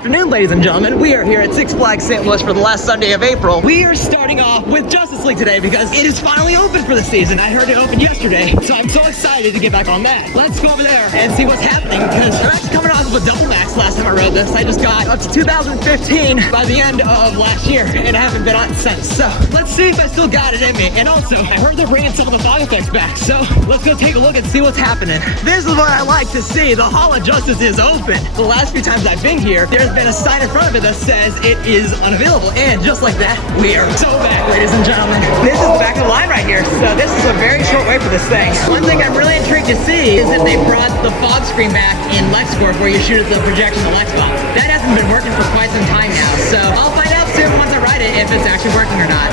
afternoon, ladies and gentlemen. We are here at Six Flags St. Louis for the last Sunday of April. We are starting off with Justice League today because it is finally open for the season. I heard it opened yesterday, so I'm so excited to get back on that. Let's go over there and see what's happening because I'm actually coming off of a double max last time I rode this. I just got up to 2015 by the end of last year and I haven't been on it since. So let's see if I still got it in me. And also, I heard they're bringing some of the fog effects back. So let's go take a look and see what's happening. This is what I like to see. The Hall of Justice is open. The last few times I've been here, there's been a sign in front of it that says it is unavailable. And just like that, we are so back, ladies and gentlemen. This is the back of the line right here. So this is a very short wait for this thing. One thing I'm really intrigued to see is if they brought the fog screen back in LexCorp where you shoot at the projection of LexBot. That hasn't been working for quite some time now. So I'll find out soon once I ride it if it's actually working or not.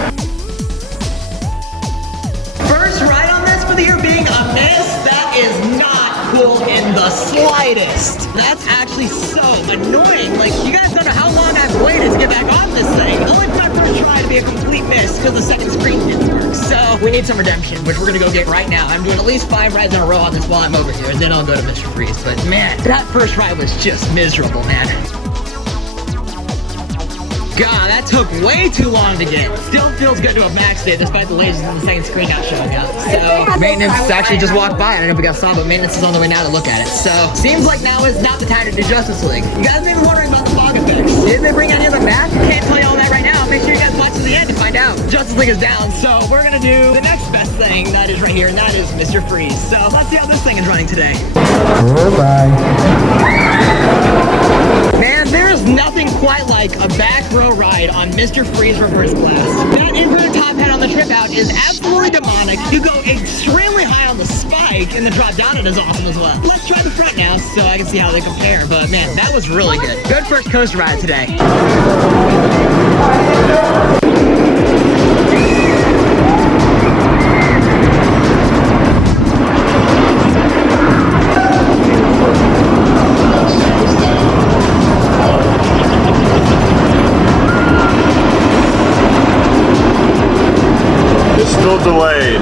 First ride on this for the year being a miss, that is not cool in the slightest. That's actually so annoying. Like, you guys don't know how long I've waited to get back on this thing. Only for my first try to be a complete miss because the second screen didn't work. So we need some redemption, which we're gonna go get right now. I'm doing at least 5 rides in a row on this while I'm over here, and then I'll go to Mr. Freeze. But man, that first ride was just miserable, man. God, that took way too long to get. Still feels good to have maxed it despite the lasers on the second screen not showing up. So maintenance actually just walked by. I don't know if we got saw, but maintenance is on the way now to look at it. So seems like now is not the time to do Justice League. You guys may be wondering about the fog effects. Did they bring any of them back? Can't tell you all that right now. Make sure you guys watch to the end to find out. Justice League is down, so we're gonna do the next best thing that is right here, and that is Mr. Freeze. So let's see how this thing is running today. Bye. Man, there's nothing quite like a back row ride on Mr. Freeze Reverse Blast. That inverted top head on the trip out is absolutely demonic. You go extremely high on the spike and the drop down it is awesome as well. Let's try the front now so I can see how they compare. But man, that was really good. Good first coaster ride today. Still delayed.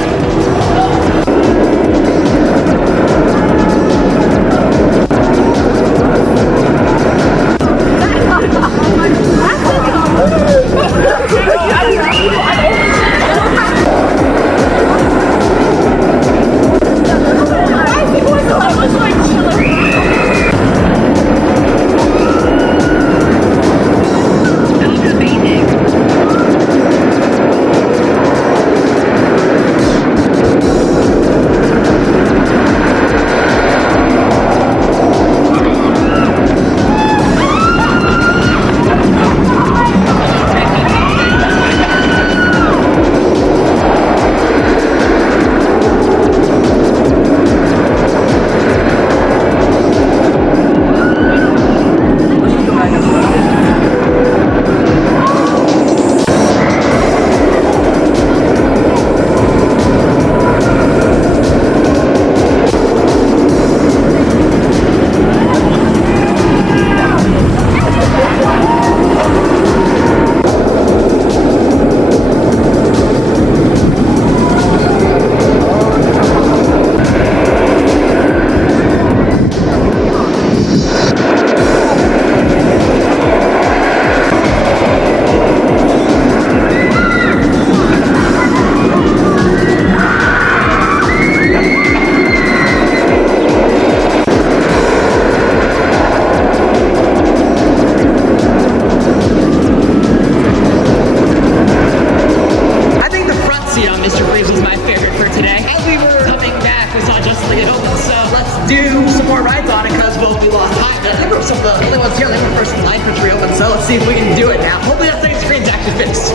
do some more rides on it because we lost time. I think we're some of the only ones here. I think we're first line for tree open, so let's see if we can do it now. Hopefully that second screen's actually fixed.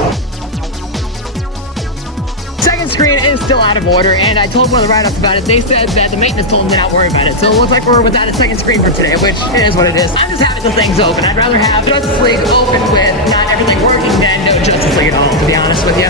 Second screen is still out of order, and I told one of the write-ups about it. They said that the maintenance told them to not worry about it. So it looks like we're without a second screen for today, which it is what it is. I'm just happy the thing's open. I'd rather have Justice League open with not everything working than no Justice League at all, to be honest with you.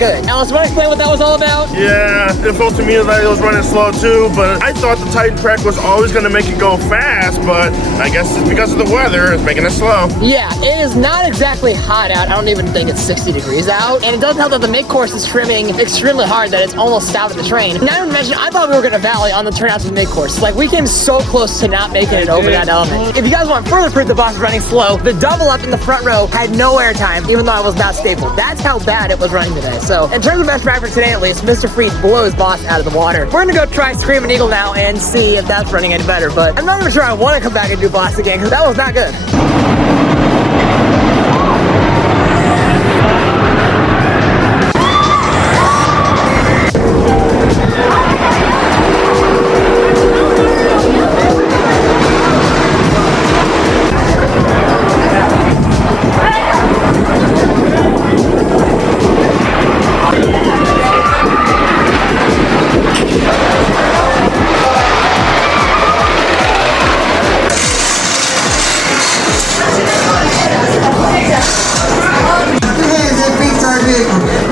good. Alice, want to explain what that was all about? Yeah, it felt to me like it was running slow too, but I thought the Titan track was always going to make it go fast, but I guess it's because of the weather, it's making it slow. Yeah, it is not exactly hot out. I don't even think it's 60 degrees out. And it doesn't help that the mid course is trimming extremely hard that it's almost stopping the train. Not even mention, I thought we were going to valley on the turnout to the mid course. Like, we came so close to not making it over that element. If you guys want further proof the boss is running slow, the double up in the front row had no air time, even though I was not stapled. That's how bad it was running today. So, in terms of best driver today at least, Mr. Freeze blows boss out of the water. We're gonna go try Screaming Eagle now and see if that's running any better, but I'm not even sure I want to come back and do boss again, because that was not good.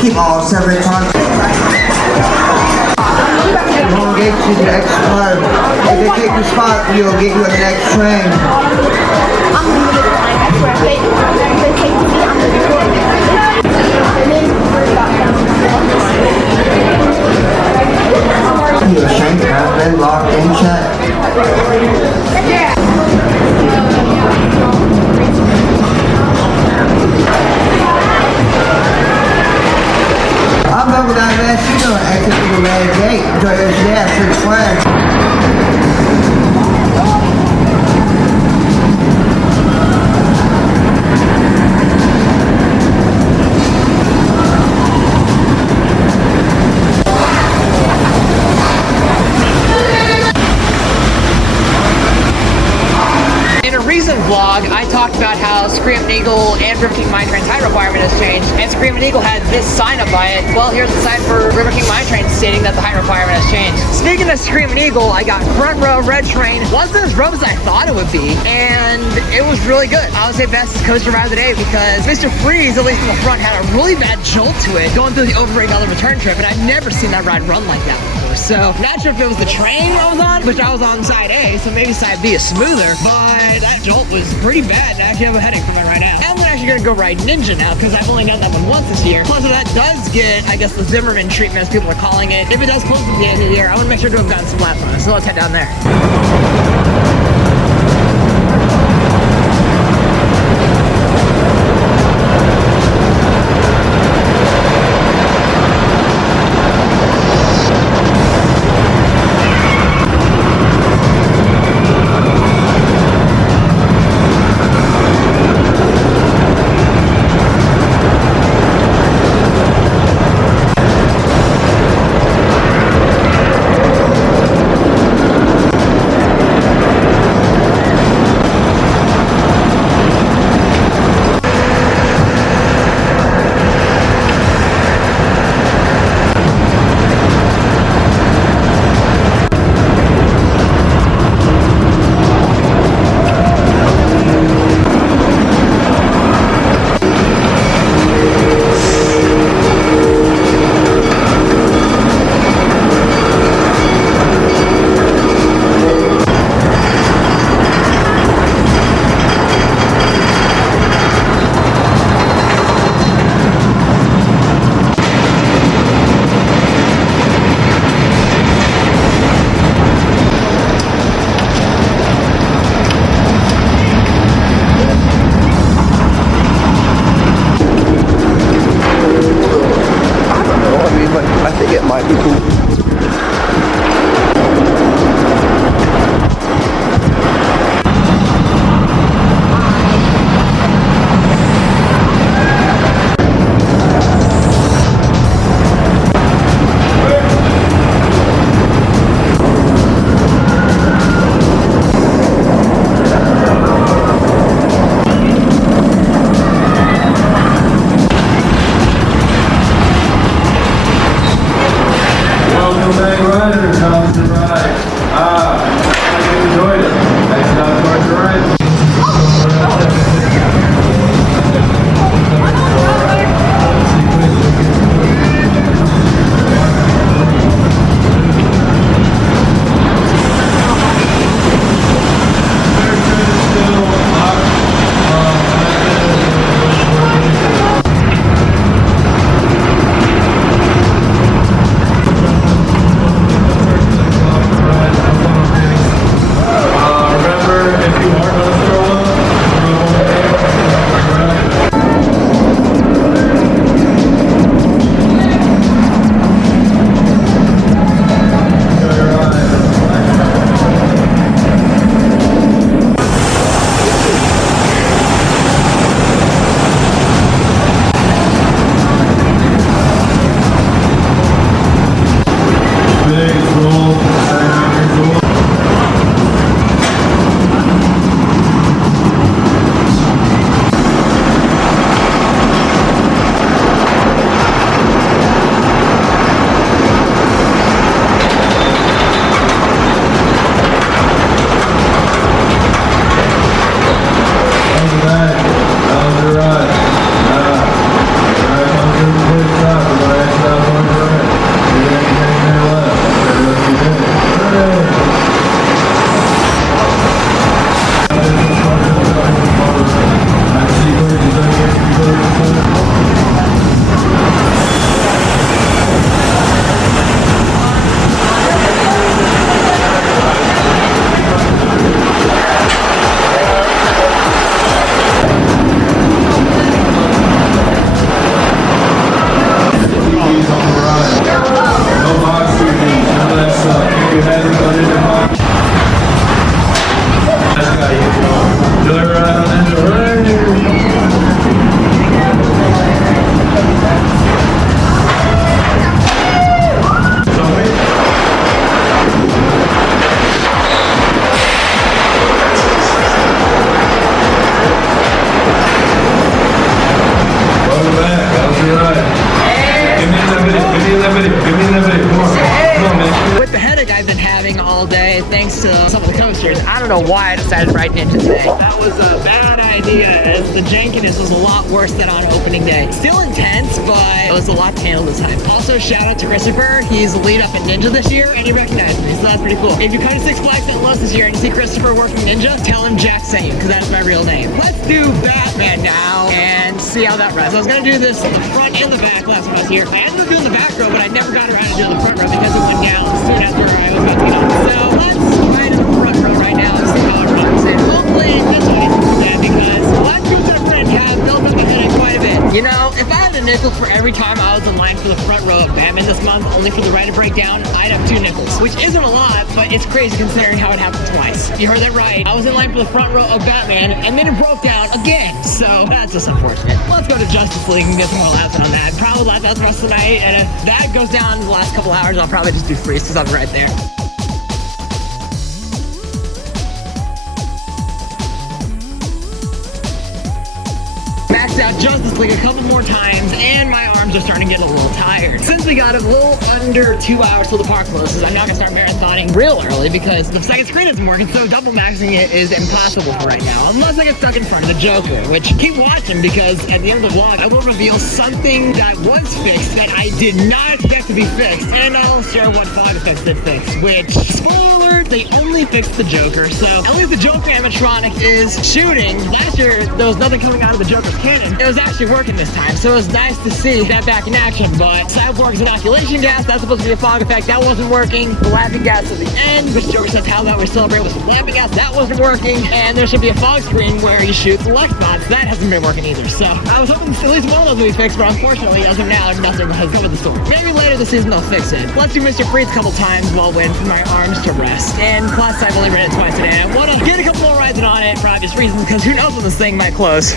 Keep all separate contact. We'll get you the next car. If they take your spot, we'll get you on the next train. Your shank has been locked in check. I'm done with that man. She's gonna exit through the red gate. Enjoy your day at Six Flags. Vlog, I talked about how Screaming Eagle and River King Mine Train's height requirement has changed, and Screaming Eagle had this sign up by it. Well, here's the sign for River King Mine Train stating that the height requirement has changed. Speaking of Screaming Eagle, I got front row red train. Wasn't as rough as I thought it would be, and it was really good. I would say best coaster ride of the day because Mr. Freeze, at least in the front, had a really bad jolt to it going through the Overbreak on the return trip, and I've never seen that ride run like that before. So, not sure if it was the train I was on, which I was on side A, so maybe side B is smoother, but that jolt was pretty bad. I actually have a headache from it right now. And I'm actually gonna go ride Ninja now because I've only done that one once this year. Plus, if that does get, I guess, the Zimmerman treatment as people are calling it, if it does close at the end of the year, I want to make sure to have gotten some laps on it. So let's head down there. With the headache I've been having all day, thanks to some of the coasters, I don't know why I decided to ride Ninja today. That was a bad idea, as the jankiness was a lot worse than on opening day. Still intense, but it was a lot to handle this time. Also, shout out to Christopher. He's the lead up in Ninja this year, and he recognized me, so that's pretty cool. If you come to Six Flags St. Louis this year and you see Christopher working Ninja, tell him Jack Sane, because that's my real name. Let's do Batman now and see how that rides. I was gonna do this in the front and the back last time I was here. I ended up doing the back row, but I never got around to doing the front row because it went down soon after I was about to get on. So let's ride in the front row right now and see how it runs. And hopefully this one isn't too bad, because the last two that I've ridden have built up my headache quite a bit. You know, if I had a nickel for every time I was in line for the front row of Batman this month, only for the ride to break down, I'd have 2 nickels, which isn't a lot, but it's crazy considering how it happened twice. You heard that right. I was in line for the front row of Batman, and then it broke down again. So that's just unfortunate. Let's go to Justice League and get some more laps on that. Probably lap out the rest of the night, and if that goes down in the last couple hours, I'll probably just do freeze because I'm right there. Maxed out Justice League a couple more times, and my arms are starting to get a little tired. Since we got a little under 2 hours till the park closes, I'm not gonna start marathoning real early because the second screen isn't working, so double maxing it is impossible for right now, unless I get stuck in front of the Joker, which keep watching because at the end of the vlog, I will reveal something that was fixed that I did not expect to be fixed, and I'll share what fog effects they fixed, which, spoiler alert, they only fixed the Joker, so at least the Joker animatronic is shooting. Last year, there was nothing coming out of the Joker's cannon. It was actually working this time, so it was nice to see that back in action, but Cyborg's inoculation gas, that's supposed to be a fog effect, that wasn't working. The laughing gas at the end, which Joker says how that we celebrate with some laughing gas, that wasn't working, and there should be a fog screen where you shoot select spots, that hasn't been working either, so I was hoping at least one of those would be fixed, but unfortunately, as of now, nothing has come with the story. Maybe later this season they'll fix it. Let's do Mr. Freeze a couple times while waiting for my arms to rest, and plus I've only ridden it twice today. I want to get a couple more rides on it for obvious reasons, because who knows when this thing might close.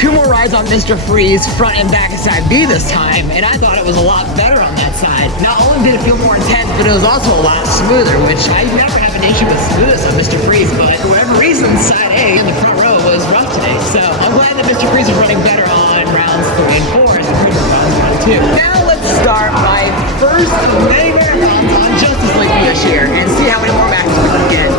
2 more rides on Mr. Freeze, front and back of side B this time, and I thought it was a lot better on that side. Not only did it feel more intense, but it was also a lot smoother, which I never have an issue with smoothness on Mr. Freeze, but for whatever reason, side A in the front row was rough today. So I'm glad that Mr. Freeze is running better on rounds 3 and 4 as compared to round 2. Now let's start my first of many marathons on Justice League for this year and see how many more matches we can get.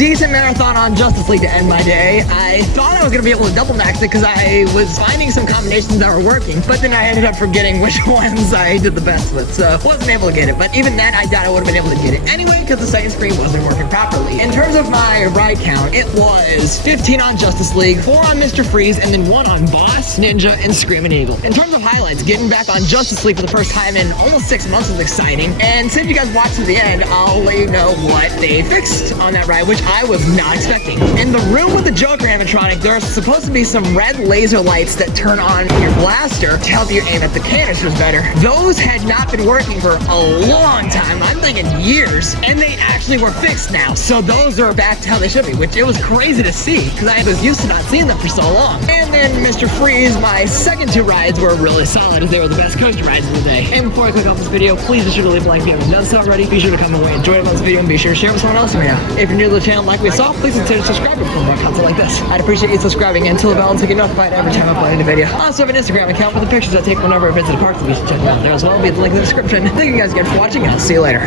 Decent marathon on Justice League to end my day. I thought I was going to be able to double max it because I was finding some combinations that were working, but then I ended up forgetting which ones I did the best with, so wasn't able to get it. But even then, I doubt I would have been able to get it anyway because the second screen wasn't working properly. In terms of my ride count, it was 15 on Justice League, 4 on Mr. Freeze, and then 1 on Boss, Ninja, and Screaming Eagle. In terms of highlights, getting back on Justice League for the first time in almost 6 months was exciting. And since you guys watched to the end, I'll let you know what they fixed on that ride, which I was not expecting. In the room with the Joker animatronic, there's supposed to be some red laser lights that turn on your blaster to help you aim at the canisters better. Those had not been working for a long time. I'm thinking years, and they actually were fixed now. So those are back to how they should be, which it was crazy to see because I was used to not seeing them for so long. And then Mr. Freeze, my second 2 rides were really solid as they were the best coaster rides of the day. And before I click off this video, please be sure to leave a like if you haven't done so already. Be sure to comment away, enjoy this video, and be sure to share with someone else right now. If you're new to the channel like we saw, please consider subscribing for more content like this. I'd appreciate you subscribing and until the bell to get notified every time I upload a video. I also have an Instagram account with the pictures I take whenever I visit a park, so you should check it out there as well. It'll be the link in the description. Thank you guys again for watching, and I'll see you later.